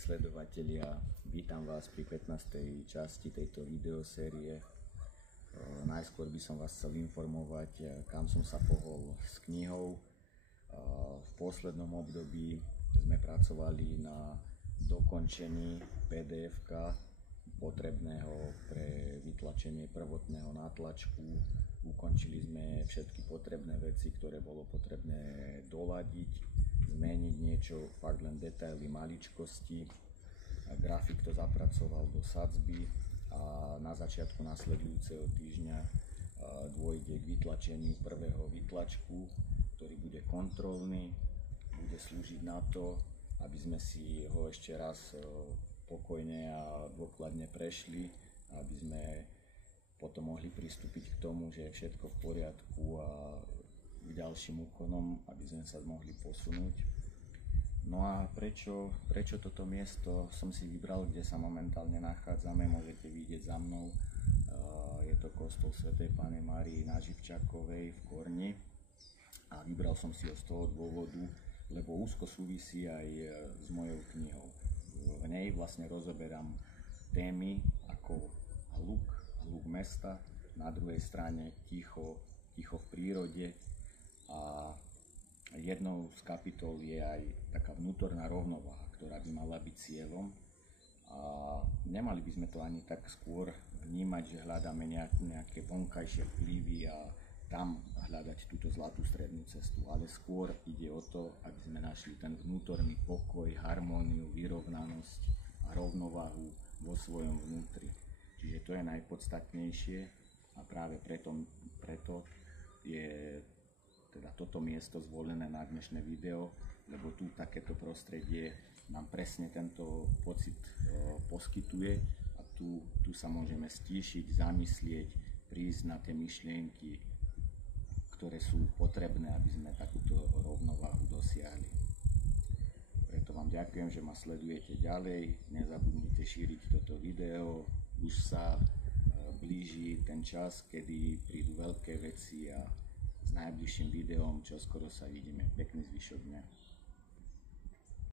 sledovatelia, vítam vás pri 15. časti tejto videosérie. Najskôr by som vás chcel informovať, kam som sa pohol s knihou. V poslednom období sme pracovali na dokončení PDF-ka potrebného pre vytlačenie prvotného nátlačku. Ukončili sme všetky potrebné veci, ktoré bolo potrebné doladiť, zmeniť niečo, fakt len detaily, maličkosti. Grafik to zapracoval do sadzby a na začiatku nasledujúceho týždňa dôjde k vytlačeniu prvého vytlačku, ktorý bude kontrolný, bude slúžiť na to, aby sme si ho ešte raz pokojne a dôkladne prešli, aby sme potom mohli pristúpiť k tomu, že je všetko v poriadku a k ďalším úkonom, aby sme sa mohli posunúť. No a prečo toto miesto som si vybral, kde sa momentálne nachádzame, môžete vidieť za mnou. Je to kostol svätej Panny Márie na Živčákovej v Korni a vybral som si ho z toho dôvodu, lebo úzko súvisí aj s mojou knihou. V nej vlastne rozoberám témy ako hluk mesta, na druhej strane ticho v prírode a jednou z kapitol je aj taká vnútorná rovnováha, ktorá by mala byť cieľom a nemali by sme to ani tak skôr vnímať, že hľadáme nejaké vonkajšie vplyvy a tam hľadať túto zlatú strednú cestu, ale skôr ide o to, aby sme našli ten vnútorný pokoj, harmóniu, vyrovnanosť a rovnováhu vo svojom vnútri. Čiže to je najpodstatnejšie a práve preto je teda toto miesto zvolené na dnešné video, lebo tu takéto prostredie nám presne tento pocit poskytuje a tu sa môžeme stíšiť, zamyslieť, prísť na tie myšlienky, ktoré sú potrebné, aby sme takúto rovnováhu dosiahli. Preto vám ďakujem, že ma sledujete ďalej, nezabudnite šíriť toto video, už sa blíži ten čas, kedy prídu veľké veci a s najbližším videom čoskoro sa vidíme. Pekný zvyšok dňa.